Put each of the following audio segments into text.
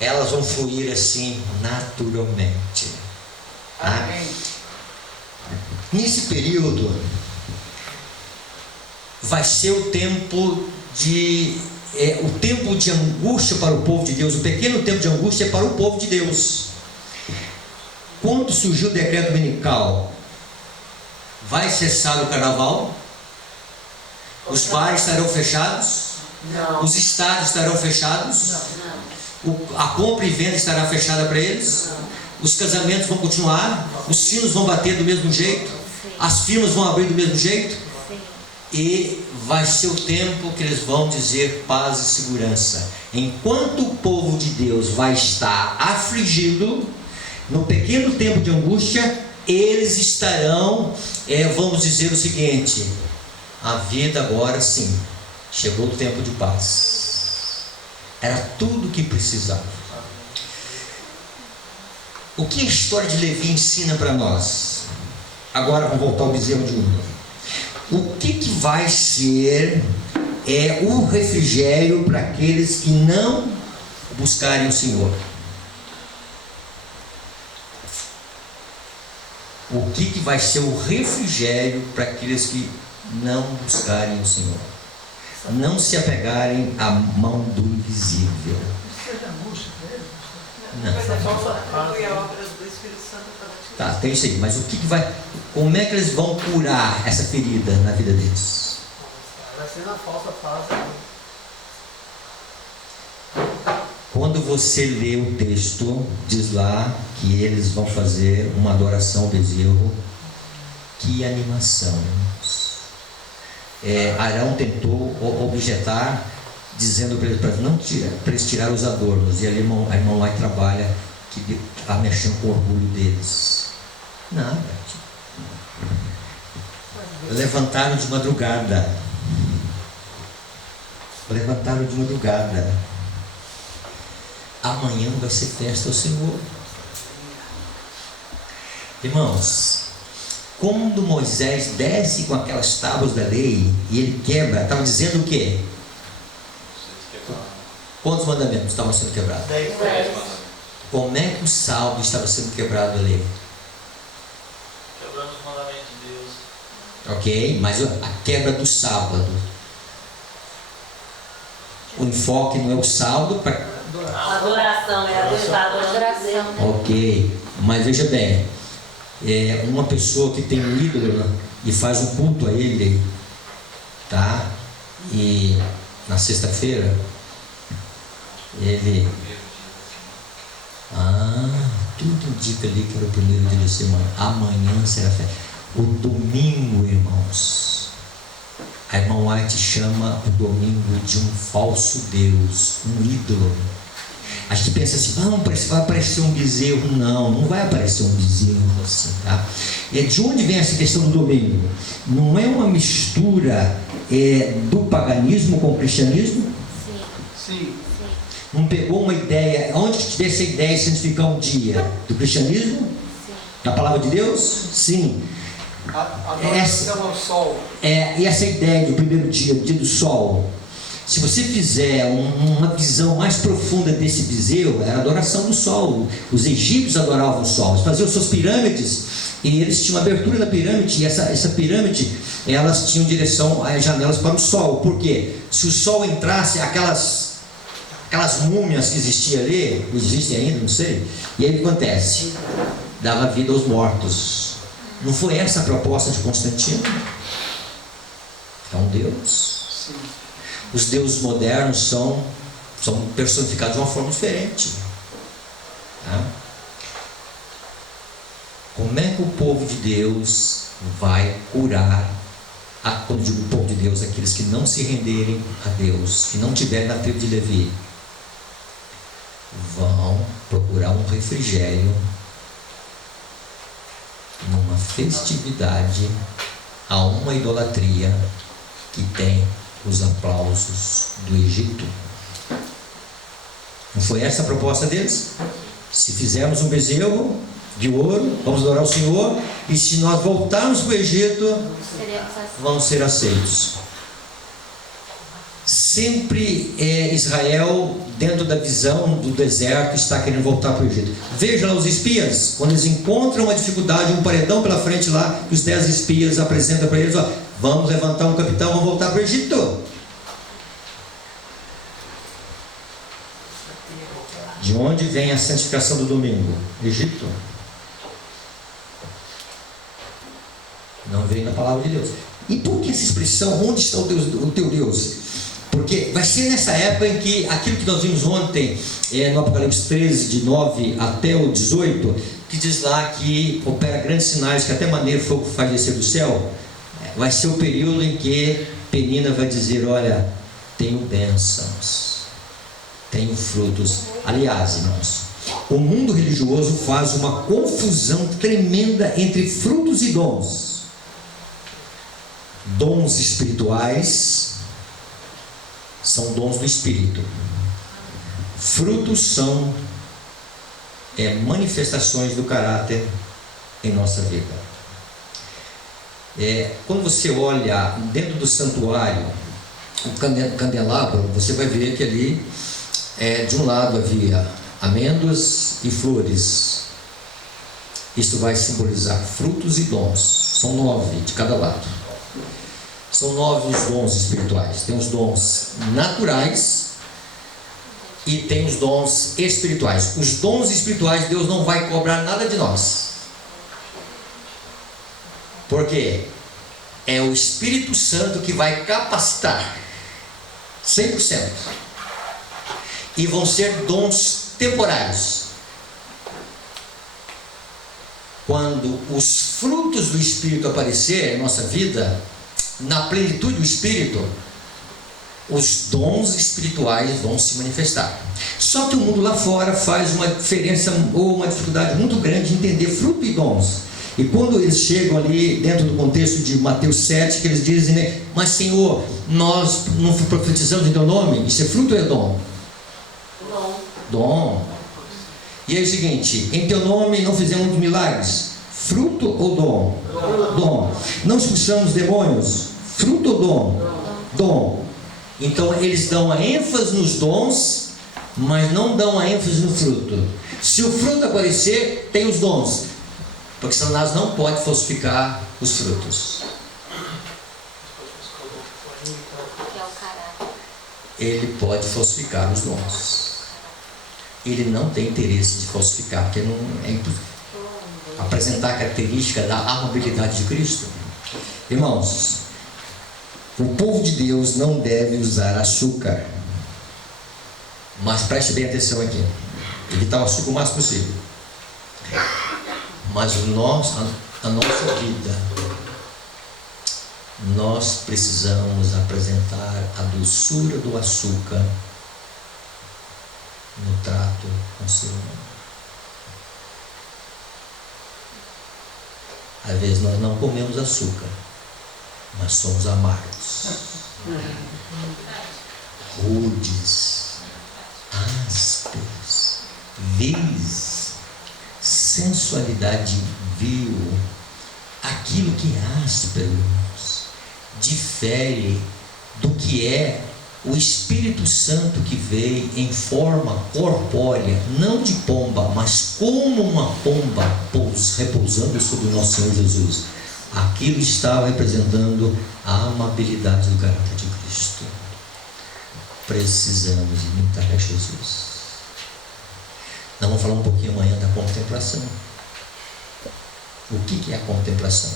elas vão fluir assim naturalmente. Tá? Amém. Nesse período vai ser o tempo de angústia para o povo de Deus. O pequeno tempo de angústia é para o povo de Deus. Quando surgiu o decreto dominical, vai cessar o carnaval? Os bares estarão fechados? Não. Os estádios estarão fechados? Não. A compra e venda estará fechada para eles? Os casamentos vão continuar? Os sinos vão bater do mesmo jeito? As firmas vão abrir do mesmo jeito? E vai ser o tempo que eles vão dizer paz e segurança. Enquanto o povo de Deus vai estar afligido, no pequeno tempo de angústia, eles estarão, vamos dizer o seguinte: a vida agora sim, chegou o tempo de paz. Era tudo o que precisava. O que a história de Levi ensina para nós? Agora vamos voltar ao bezerro de ouro. O que vai ser o refrigério para aqueles que não buscarem o Senhor? O que vai ser o refrigério para aqueles que não buscarem o Senhor? Não se apegarem à mão do invisível. Não. Mas é só foi a obra do Espírito Santo para te Tá, tem isso aí. Mas o que vai... Como é que eles vão curar essa ferida na vida deles? Vai ser na falsa fase. Quando você lê o texto, diz lá que eles vão fazer uma adoração ao bezerro. Que animação, irmãos. Arão tentou objetar, dizendo para eles não tirar, para eles tirar os adornos. E a irmã lá trabalha, que está mexendo com o orgulho deles. Nada. Levantaram de madrugada. Levantaram de madrugada. Amanhã vai ser festa ao Senhor. Irmãos, quando Moisés desce com aquelas tábuas da lei e ele quebra, estava dizendo o quê? Quantos mandamentos estavam sendo quebrados? 10. Como é que o salmo estava sendo quebrado ali? Quebrando os mandamentos de Deus. Ok, mas a quebra do sábado. O enfoque não é o sábado para... Adoração, é adoração. Ok, mas veja bem, uma pessoa que tem um ídolo e faz um culto a ele, tá? E na sexta-feira ele... tudo indica ali que era o primeiro dia da semana. Amanhã será festa. O domingo, irmãos, a irmã White chama o domingo de um falso Deus, um ídolo. A gente pensa assim, vai aparecer um bezerro. Não vai aparecer um bezerro assim, tá? E de onde vem essa questão do domingo? Não é uma mistura do paganismo com o cristianismo? Sim. Não pegou uma ideia? Onde que tivesse a ideia de santificar um dia? Do cristianismo? Da palavra de Deus? Sim. Adoração ao sol. E essa ideia do primeiro dia, do dia do sol, se você fizer uma visão mais profunda desse bezerro, era a adoração do sol. Os egípcios adoravam o sol, eles faziam suas pirâmides e eles tinham abertura na pirâmide, e essa pirâmide, elas tinham direção às janelas para o sol. Por quê? Se o sol entrasse, aquelas múmias que existiam ali, existem ainda, não sei, e aí o que acontece? Dava vida aos mortos. Não foi essa a proposta de Constantino? É um Deus. Sim. Os deuses modernos são personificados de uma forma diferente. Tá? Como é que o povo de Deus vai curar, quando digo o povo de Deus, aqueles que não se renderem a Deus, que não tiverem na tribo de Levi? Vão procurar um refrigério numa festividade, a uma idolatria que tem os aplausos do Egito. Não foi essa a proposta deles? Se fizermos um bezerro de ouro, vamos adorar o Senhor, e se nós voltarmos para o Egito, vamos ser aceitos. sempre Israel, dentro da visão do deserto, está querendo voltar para o Egito. Veja lá os espias, quando eles encontram uma dificuldade, um paredão pela frente lá, os 10 espias apresentam para eles: ó, vamos levantar um capitão, vamos voltar para o Egito. De onde vem a santificação do domingo? Egito. Não veio na palavra de Deus. E por que essa expressão, onde está o teu Deus? Porque vai ser nessa época em que aquilo que nós vimos ontem, no Apocalipse 13, de 9 até o 18, que diz lá que opera grandes sinais, que até maneiro fogo faz descer do céu, vai ser o período em que Penina vai dizer: olha, tenho bênçãos, tenho frutos. Aliás, irmãos, o mundo religioso faz uma confusão tremenda entre frutos e dons. Dons espirituais são dons do Espírito. Frutos são manifestações do caráter em nossa vida. Quando você olha dentro do santuário, o candelabro, você vai ver que ali, de um lado havia amêndoas e flores. Isto vai simbolizar frutos e dons. São 9 de cada lado. São 9 os dons espirituais. Tem os dons naturais e tem os dons espirituais. Os dons espirituais, Deus não vai cobrar nada de nós. Porque é o Espírito Santo que vai capacitar 100%. E vão ser dons temporários. Quando os frutos do Espírito aparecer em nossa vida, na plenitude do Espírito, os dons espirituais vão se manifestar. Só que o mundo lá fora faz uma diferença ou uma dificuldade muito grande de entender fruto e dons. E quando eles chegam ali dentro do contexto de Mateus 7, que eles dizem, né, mas Senhor, nós não profetizamos em teu nome? Isso é fruto ou é dom? Dom. E aí é o seguinte: em teu nome não fizemos milagres? Fruto ou dom? Dom. Não expulsamos demônios? Fruto ou dom? Dom. Então eles dão a ênfase nos dons, mas não dão a ênfase no fruto. Se o fruto aparecer, tem os dons, porque Satanás não pode falsificar os frutos. Ele pode falsificar os dons. Ele não tem interesse de falsificar, porque não é impossível apresentar a característica da amabilidade de Cristo. Irmãos, o povo de Deus não deve usar açúcar. Mas preste bem atenção aqui: evitar o açúcar o máximo possível. Mas a nossa vida, nós precisamos apresentar a doçura do açúcar no trato com o ser humano. Às vezes nós não comemos açúcar, mas somos amargos, rudes, ásperos, vis, sensualidade vil. Aquilo que é áspero, irmãos, difere do que é o Espírito Santo que veio em forma corpórea, não de pomba, mas como uma pomba repousando sobre o nosso Senhor Jesus. Aquilo estava representando a amabilidade do caráter de Cristo. Precisamos imitar a Jesus. Nós vamos falar um pouquinho amanhã da contemplação. O que é a contemplação?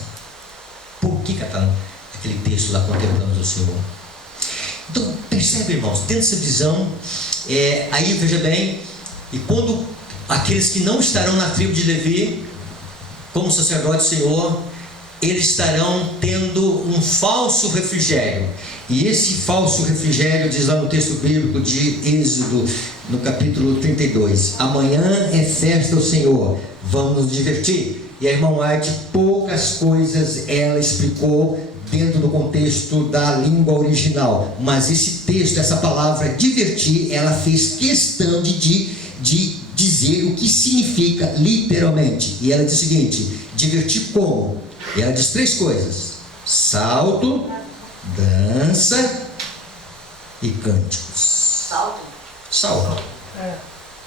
Por que está aquele texto lá, contemplamos o Senhor? Então, percebe, irmãos, dentro dessa visão, aí veja bem, e quando aqueles que não estarão na tribo de Levi, como sacerdote do Senhor, eles estarão tendo um falso refrigério. E esse falso refrigério, diz lá no texto bíblico de Êxodo, no capítulo 32, amanhã é festa ao Senhor, vamos nos divertir. E a irmã White, poucas coisas ela explicou dentro do contexto da língua original, mas esse texto, essa palavra divertir, ela fez questão de dizer o que significa literalmente. E ela diz o seguinte: divertir como? E ela diz 3 coisas: salto, dança e cânticos. Salmo.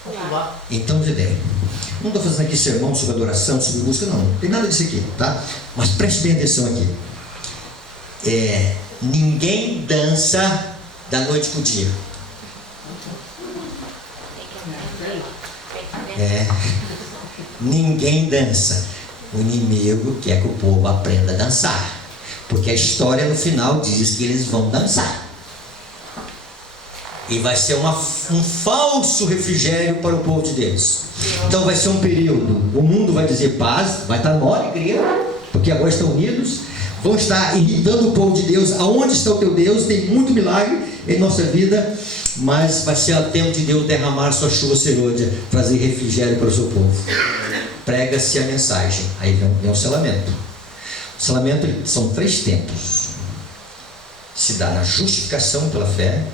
Popular. Então, ideia. Não estou fazendo aqui sermão sobre adoração, sobre música, não tem nada disso aqui, tá? Mas preste bem atenção aqui. Ninguém dança da noite para o dia. Ninguém dança. O inimigo quer que o povo aprenda a dançar, porque a história no final diz que eles vão dançar. E vai ser um falso refrigério para o povo de Deus. Então vai ser um período, o mundo vai dizer paz, vai estar maior alegria, porque agora estão unidos, vão estar irritando o povo de Deus. Aonde está o teu Deus? Tem muito milagre em nossa vida, mas vai ser o tempo de Deus derramar sua chuva serôdia, trazer refrigério para o seu povo. Prega-se a mensagem, aí vem o selamento. O selamento são 3 tempos: se dá na justificação pela fé,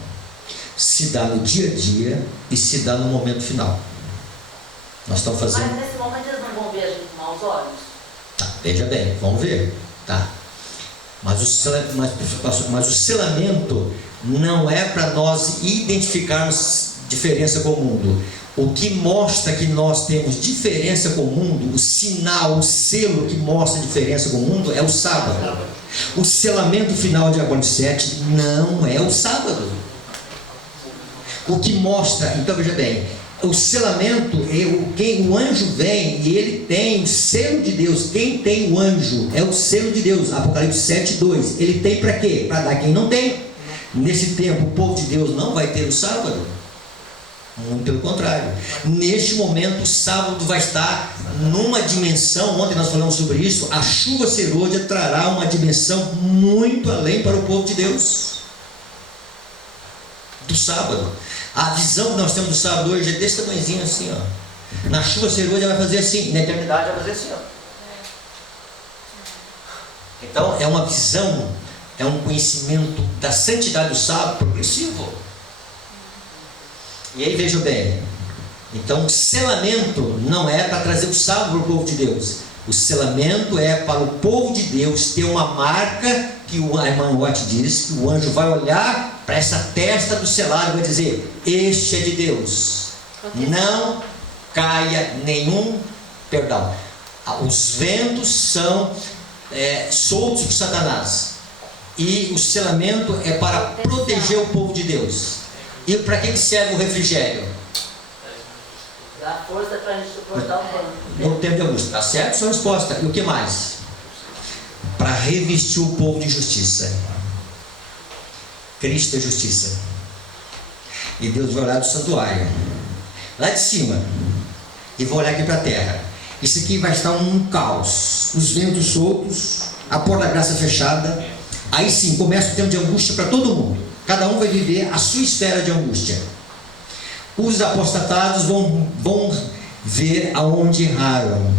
se dá no dia a dia e se dá no momento final. Nós estamos fazendo. Mas nesse momento eles não vão ver a gente com maus olhos? Tá, veja bem, vamos ver, tá? Mas o selamento não é para nós identificarmos diferença com o mundo. O que mostra que nós temos diferença com o mundo, o sinal, o selo que mostra a diferença com o mundo é o sábado. O selamento final de Apocalipse 7 não é o sábado. O que mostra, então veja bem, o selamento, o anjo vem e ele tem o selo de Deus. Quem tem o anjo é o selo de Deus. Apocalipse 7:2. Ele tem para quê? Para dar quem não tem. Nesse tempo o povo de Deus não vai ter o sábado. Muito pelo contrário. Neste momento o sábado vai estar numa dimensão. Ontem nós falamos sobre isso. A chuva serôdia trará uma dimensão muito além para o povo de Deus do sábado. A visão que nós temos do sábado hoje é desse tamanhozinho assim, ó. Na chuva serôdia vai fazer assim, na eternidade vai fazer assim, ó. Então é uma visão, é um conhecimento da santidade do sábado progressivo. E aí veja bem, então o selamento não é para trazer o sábado para o povo de Deus. O selamento é para o povo de Deus ter uma marca que a irmã Watt diz que o anjo vai olhar para essa testa do selado e vai dizer: este é de Deus. Não caia nenhum, perdão, os ventos são soltos por Satanás. E o selamento é para proteger o povo de Deus. E para que serve o refrigério? Dá força para a gente suportar o vento. No tempo de angústia. Está certo? Sua resposta. E o que mais? Para revestir o povo de justiça. Cristo é justiça. E Deus vai olhar do santuário, lá de cima, e vai olhar aqui para a terra. Isso aqui vai estar um caos. Os ventos soltos, a porta da graça fechada. Aí sim, começa o tempo de angústia para todo mundo. Cada um vai viver a sua esfera de angústia. Os apostatados vão ver aonde erraram.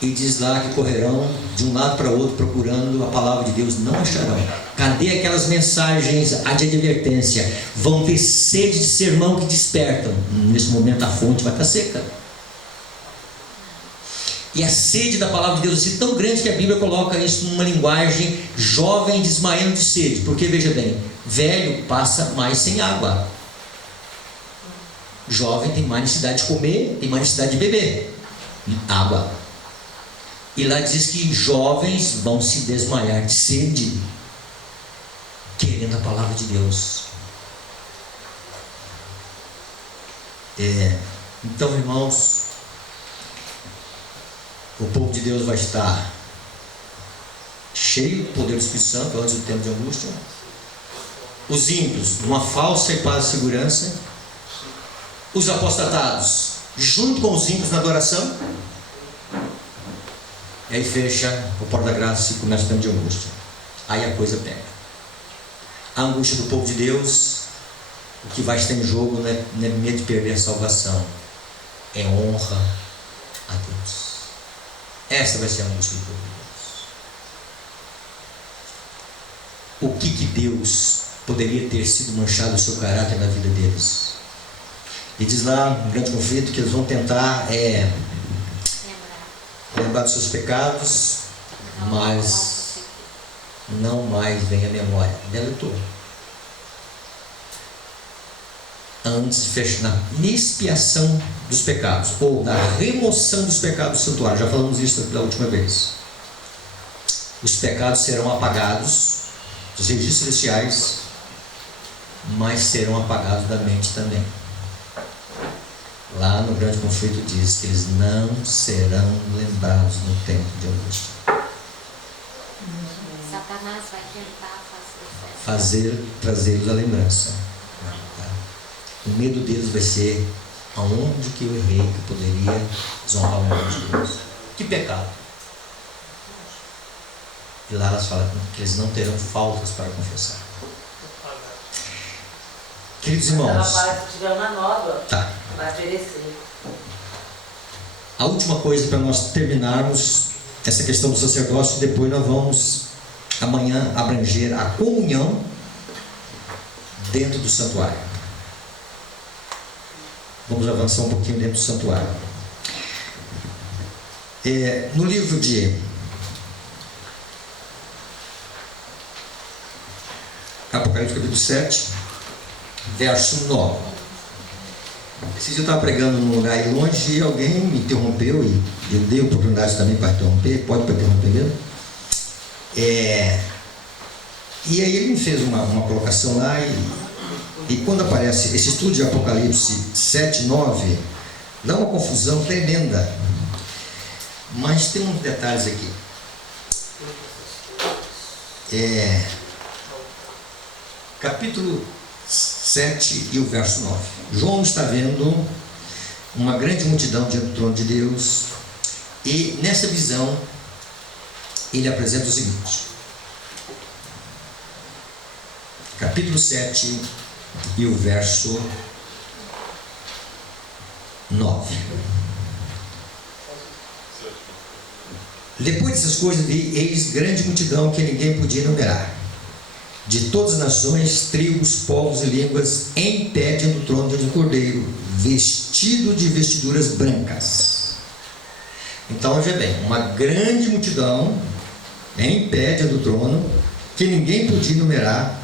E diz lá que correrão de um lado para o outro procurando a palavra de Deus, não acharão. Cadê aquelas mensagens de advertência? Vão ter sede de sermão que despertam. Nesse momento a fonte vai estar seca. E a sede da palavra de Deus é tão grande que a Bíblia coloca isso numa linguagem jovem desmaiando de sede. Porque veja bem, velho passa mais sem água. Jovem tem mais necessidade de comer, tem mais necessidade de beber água. E lá diz que jovens vão se desmaiar de sede, querendo a palavra de Deus. Então, irmãos, o povo de Deus vai estar cheio do poder do Espírito Santo antes do tempo de angústia. Os ímpios, numa falsa e paz segurança. Os apostatados, junto com os ímpios na adoração. E aí fecha o porta da graça e começa o tempo de angústia. Aí a coisa pega. A angústia do povo de Deus, o que vai estar em jogo não é medo de perder a salvação, é honra a Deus. Essa vai ser a angústia do povo de Deus. O que Deus poderia ter sido manchado o seu caráter na vida deles? E diz lá, um grande conflito, que eles vão tentar lembrar dos seus pecados, mas não mais vem a memória. Deletou. antes de fechar, na expiação dos pecados, ou na remoção dos pecados do santuário. Já falamos isso da última vez. Os pecados serão apagados dos registros celestiais, mas serão apagados da mente também. Lá no grande conflito diz que eles não serão lembrados no tempo de angústia. Satanás vai tentar Trazê-los à lembrança. O medo deles vai ser aonde que eu errei, que eu poderia desonrar o nome de Deus. Que pecado. E lá elas falam que eles não terão faltas para confessar. Queridos irmãos, Ela fala que tiver uma nova, tá. vai perecer. A última coisa para nós terminarmos essa questão do sacerdócio, depois nós vamos amanhã abranger a comunhão dentro do santuário. Vamos avançar um pouquinho dentro do santuário. No livro de Apocalipse capítulo 7, verso 9. Esse dia eu estava pregando num lugar aí longe e alguém me interrompeu e eu dei oportunidade também para interromper. Pode para interromper mesmo? E aí ele me fez uma colocação lá e quando aparece esse estudo de Apocalipse 7, 9, dá uma confusão tremenda. Mas tem uns detalhes aqui. Capítulo 7 e o verso 9. João está vendo uma grande multidão diante do trono de Deus e nessa visão ele apresenta o seguinte. Capítulo 7 e o verso 9. Depois dessas coisas vi, eis grande multidão que ninguém podia enumerar, de todas as nações, tribos, povos e línguas, em pé diante do trono do Cordeiro, vestido de vestiduras brancas. Então, veja bem, uma grande multidão em pé diante do trono, que ninguém podia enumerar,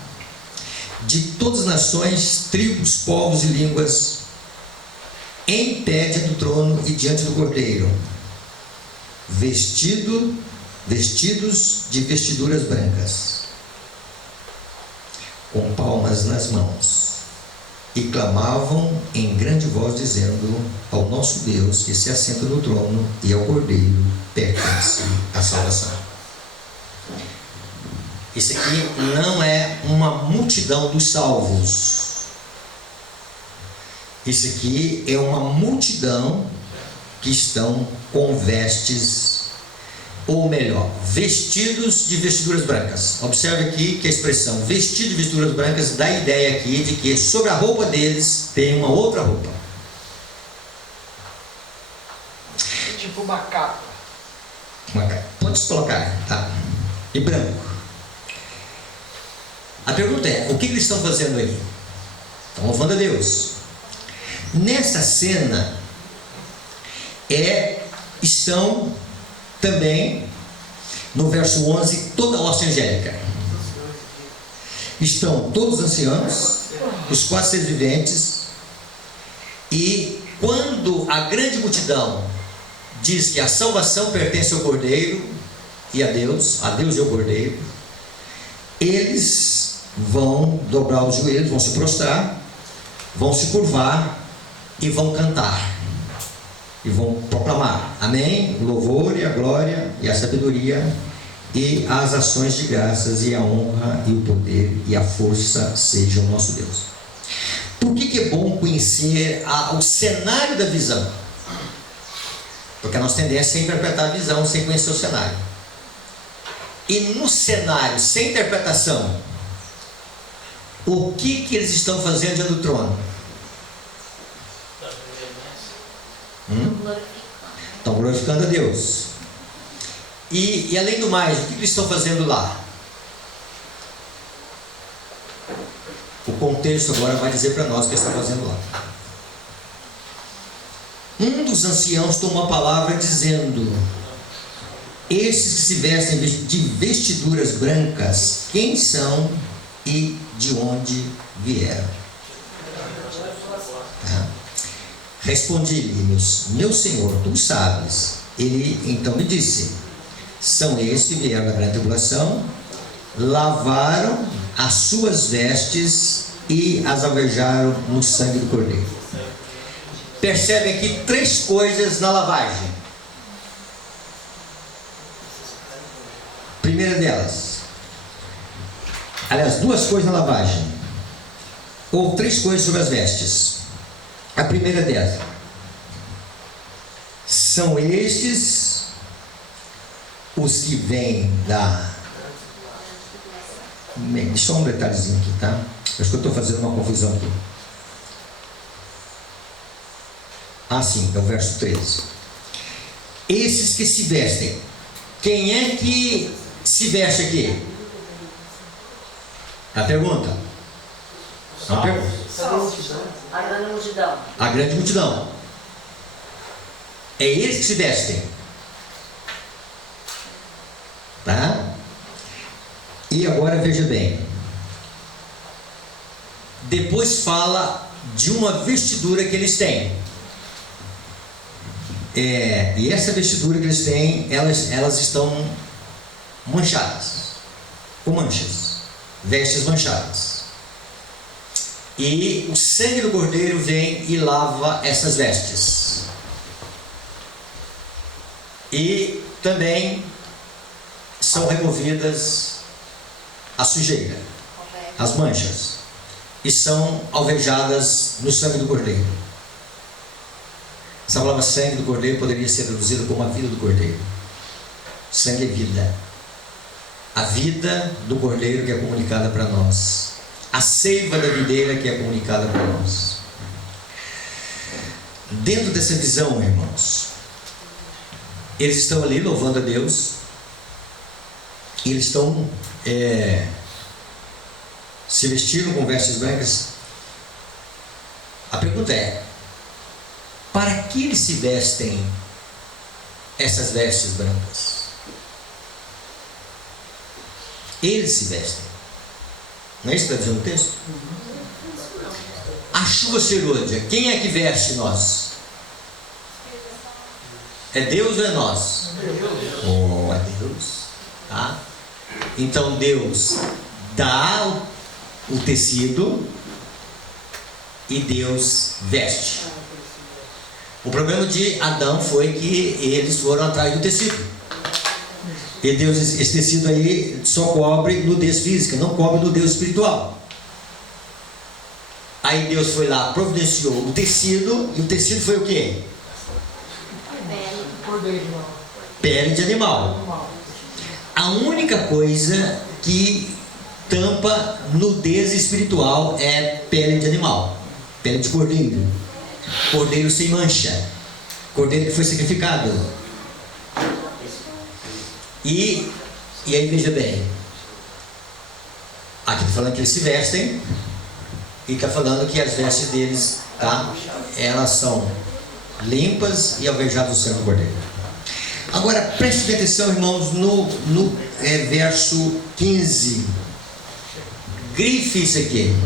de todas as nações, tribos, povos e línguas, em pé diante do trono e diante do Cordeiro, vestidos de vestiduras brancas, com palmas nas mãos, e clamavam em grande voz, dizendo: ao nosso Deus que se assenta no trono e ao Cordeiro pertence a salvação. Isso aqui não é uma multidão dos salvos. Isso aqui é uma multidão que estão com vestes, ou melhor, vestidos de vestiduras brancas. Observe aqui que a expressão vestido de vestiduras brancas dá a ideia aqui de que sobre a roupa deles tem uma outra roupa. Tipo uma capa. Pode colocar, tá? E branco. A pergunta é, o que eles estão fazendo aí? Estão louvando a Deus. Nessa cena, estão também, no verso 11, toda a hoste angélica. Estão todos os anciãos, os 4 seres viventes, e quando a grande multidão diz que a salvação pertence ao Cordeiro e a Deus e ao Cordeiro, eles vão dobrar os joelhos, vão se prostrar, vão se curvar e vão cantar. E vão proclamar: amém, o louvor e a glória e a sabedoria e as ações de graças e a honra e o poder e a força sejam nosso Deus. Por que é bom conhecer o cenário da visão? Porque a nossa tendência é interpretar a visão sem conhecer o cenário. E no cenário, sem interpretação, o que eles estão fazendo diante do trono? Estão glorificando a Deus. E além do mais, o que eles estão fazendo lá? O contexto agora vai dizer para nós o que eles estão fazendo lá. Um dos anciãos tomou a palavra dizendo: esses que se vestem de vestiduras brancas, quem são e de onde vieram? Respondi-lhe, meu senhor, tu sabes. Ele então me disse: são estes que vieram da grande tribulação, lavaram as suas vestes e as alvejaram no sangue do Cordeiro. Percebe aqui 3 coisas na lavagem. Primeira delas, aliás, 2 coisas na lavagem, ou 3 coisas sobre as vestes. A primeira delas: são estes os que vêm da... Só um detalhezinho aqui, tá? Acho que eu estou fazendo uma confusão aqui. Ah, sim, é o verso 13. Esses que se vestem. Quem é que se veste aqui? A pergunta. Não pergunta. A grande multidão. A grande multidão. É eles que se vestem. Tá? E agora veja bem. Depois fala de uma vestidura que eles têm. E essa vestidura que eles têm, elas estão manchadas, com manchas, vestes manchadas. E o sangue do Cordeiro vem e lava essas vestes. E também são removidas a sujeira, as manchas, e são alvejadas no sangue do Cordeiro. Essa palavra sangue do Cordeiro poderia ser traduzida como a vida do Cordeiro. Sangue é vida. A vida do Cordeiro que é comunicada para nós. A seiva da videira que é comunicada para nós. Dentro dessa visão, irmãos, eles estão ali louvando a Deus. E eles estão se vestindo com vestes brancas. A pergunta é: para que eles se vestem essas vestes brancas? Eles se vestem. Não é isso que está dizendo o texto? A chuva serôdia, quem é que veste nós? É Deus ou é nós? Oh, é Deus. Tá? Então Deus dá o tecido e Deus veste. O problema de Adão foi que eles foram atrás do tecido. E Deus, esse tecido aí só cobre nudez física, não cobre nudez espiritual. Aí Deus foi lá, providenciou o tecido, e o tecido foi o quê? Pele de animal. A única coisa que tampa nudez espiritual é pele de animal, pele de cordeiro. Cordeiro sem mancha, cordeiro que foi sacrificado. E aí veja bem, aqui está falando que eles se vestem, e está falando que as vestes deles, tá? Elas são limpas e alvejadas do sangue do Cordeiro. Agora preste atenção, irmãos, no verso 15. Grife isso aqui.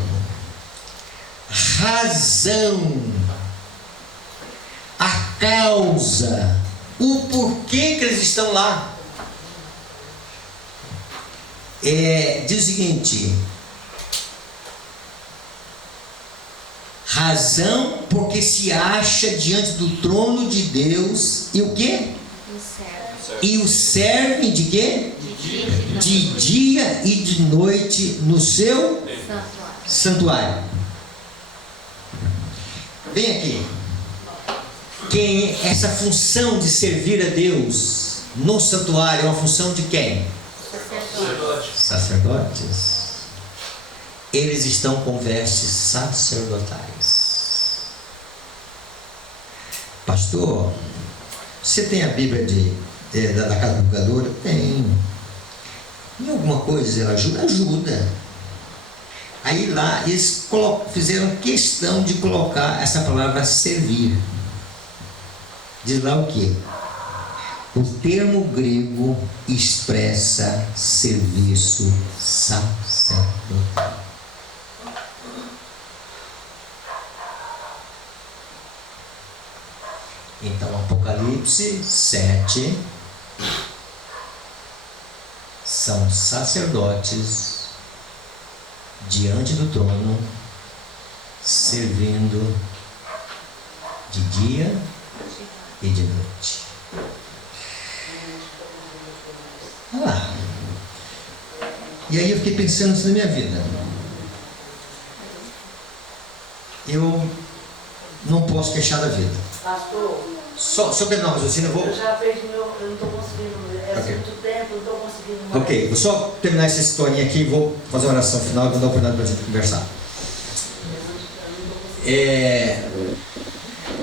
Razão, a causa, o porquê que eles estão lá. Diz o seguinte: razão, porque se acha diante do trono de Deus, e o quê? E o servem de quê? De dia e de noite no seu santuário. Vem aqui. Essa função de servir a Deus no santuário é uma função de quem? Sacerdotes. Eles estão com vestes sacerdotais. Pastor, você tem a Bíblia da Casa Purificadora? Tem. Em alguma coisa ela ajuda? Ajuda. Aí lá eles fizeram questão de colocar essa palavra servir. Diz lá o quê? O termo grego expressa serviço sacerdotal. Então, Apocalipse 7 são sacerdotes diante do trono, servindo de dia e de noite. Olha lá. E aí eu fiquei pensando isso na minha vida. Eu não posso queixar da vida. Pastor, Só terminar o raciocínio, eu vou. eu já perdi meu. Eu não estou conseguindo. É Ok. muito tempo, não estou conseguindo mais. Ok, vou só terminar essa historinha aqui e vou fazer uma oração final e vou dar a oportunidade para a gente conversar.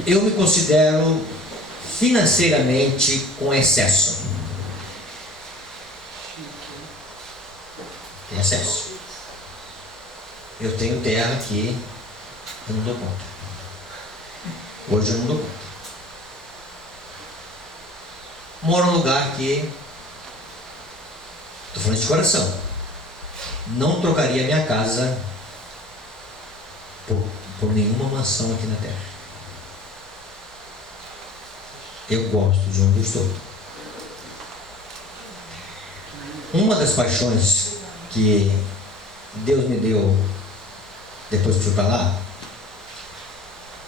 Eu me considero financeiramente com excesso. Tem excesso. Eu tenho terra que eu não dou conta. Hoje eu não dou conta. Moro num lugar que, estou falando de coração, não trocaria minha casa por nenhuma mansão aqui na terra. Eu gosto de onde eu estou. Uma das paixões que Deus me deu depois que fui para lá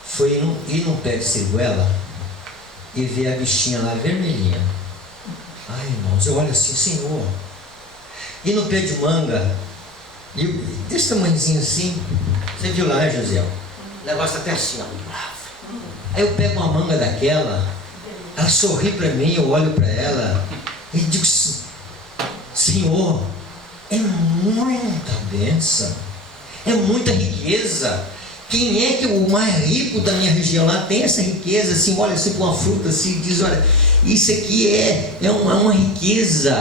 foi ir num pé de siriguela e ver a bichinha lá vermelhinha. Ai, irmãos, eu olho assim, Senhor. E no pé de manga, e desse tamanhozinho assim, você viu lá, né, José? O negócio até assim, ó. Aí eu pego uma manga daquela, ela sorri para mim, eu olho para ela e digo, Senhor, é muita bênção, é muita riqueza. Quem é que o mais rico da minha região lá tem essa riqueza? Assim, olha assim para uma fruta assim, diz, olha, isso aqui é uma riqueza.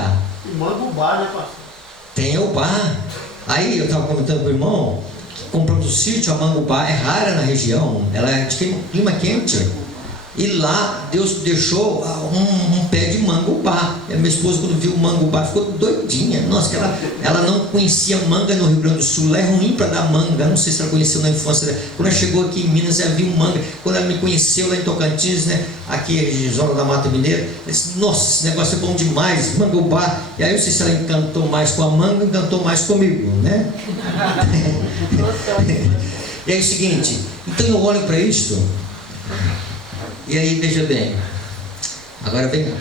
E manda um bar, né, pastor? Tem o bar. Aí eu estava comentando com o irmão que compramos o sítio, a mangubá é rara na região, ela é de clima quente. E lá Deus deixou um pé de mangubá. E a minha esposa, quando viu o mangubá, ficou doidinha. Nossa, que ela não conhecia manga no Rio Grande do Sul. Lá é ruim para dar manga. Não sei se ela conheceu na infância. Quando ela chegou aqui em Minas, ela viu manga. Quando ela me conheceu lá em Tocantins, né, aqui em Zona da Mata Mineira, ela disse, nossa, esse negócio é bom demais, mangubá. E aí eu não sei se ela encantou mais com a manga, encantou mais comigo, né? E aí é o seguinte, então eu olho para isto. E aí, veja bem, agora vem cá.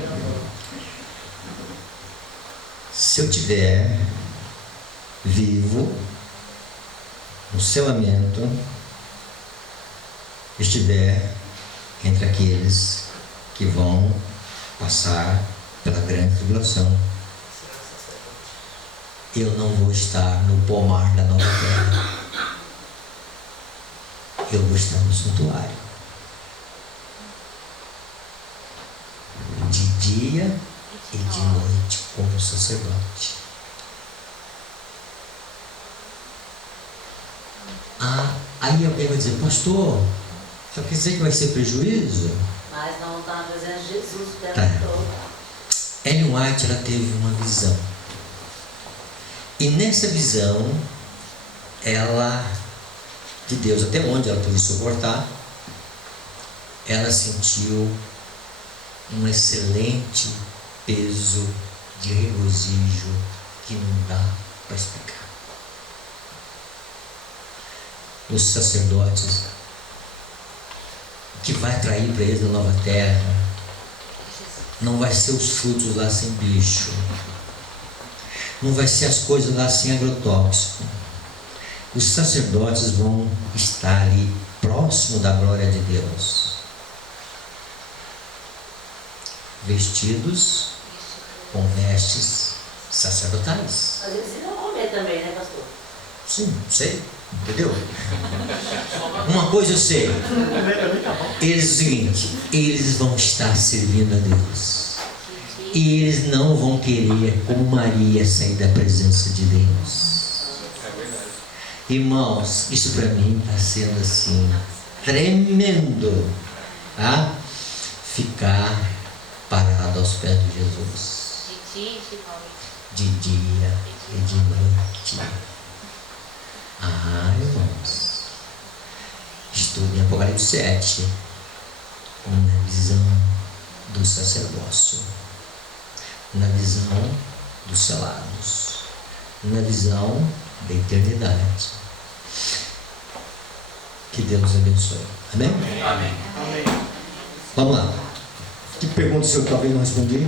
Se eu tiver vivo, no selamento, estiver entre aqueles que vão passar pela grande tribulação, eu não vou estar no pomar da nova terra, eu vou estar no santuário. De dia e de noite como sacerdote. Aí alguém vai dizer, pastor, só quer dizer que vai ser prejuízo? Mas não está na presença de Jesus o tempo Tá. todo. Ellen White, ela teve uma visão. E nessa visão, ela, de Deus até onde ela pôde suportar, ela sentiu um excelente peso de regozijo que não dá para explicar. Os sacerdotes, o que vai atrair para eles na nova terra, não vai ser os frutos lá sem bicho, não vai ser as coisas lá sem agrotóxico. Os sacerdotes vão estar ali próximo da glória de Deus, vestidos com vestes sacerdotais. Às vezes não comer também, né, pastor? Sim, sei, entendeu? Uma coisa eu sei, eles, é o seguinte, eles vão estar servindo a Deus, e eles não vão querer, como Maria, sair da presença de Deus. Irmãos, isso para mim está sendo assim, tremendo, tá? Ficar parado aos pés de Jesus, de dia e de noite. Irmãos, estudo em Apocalipse 7, uma visão do sacerdócio, na visão dos selados, na visão da eternidade. Que Deus nos abençoe. Amém? Amém. Vamos lá. Que pergunta o senhor talvez não respondi?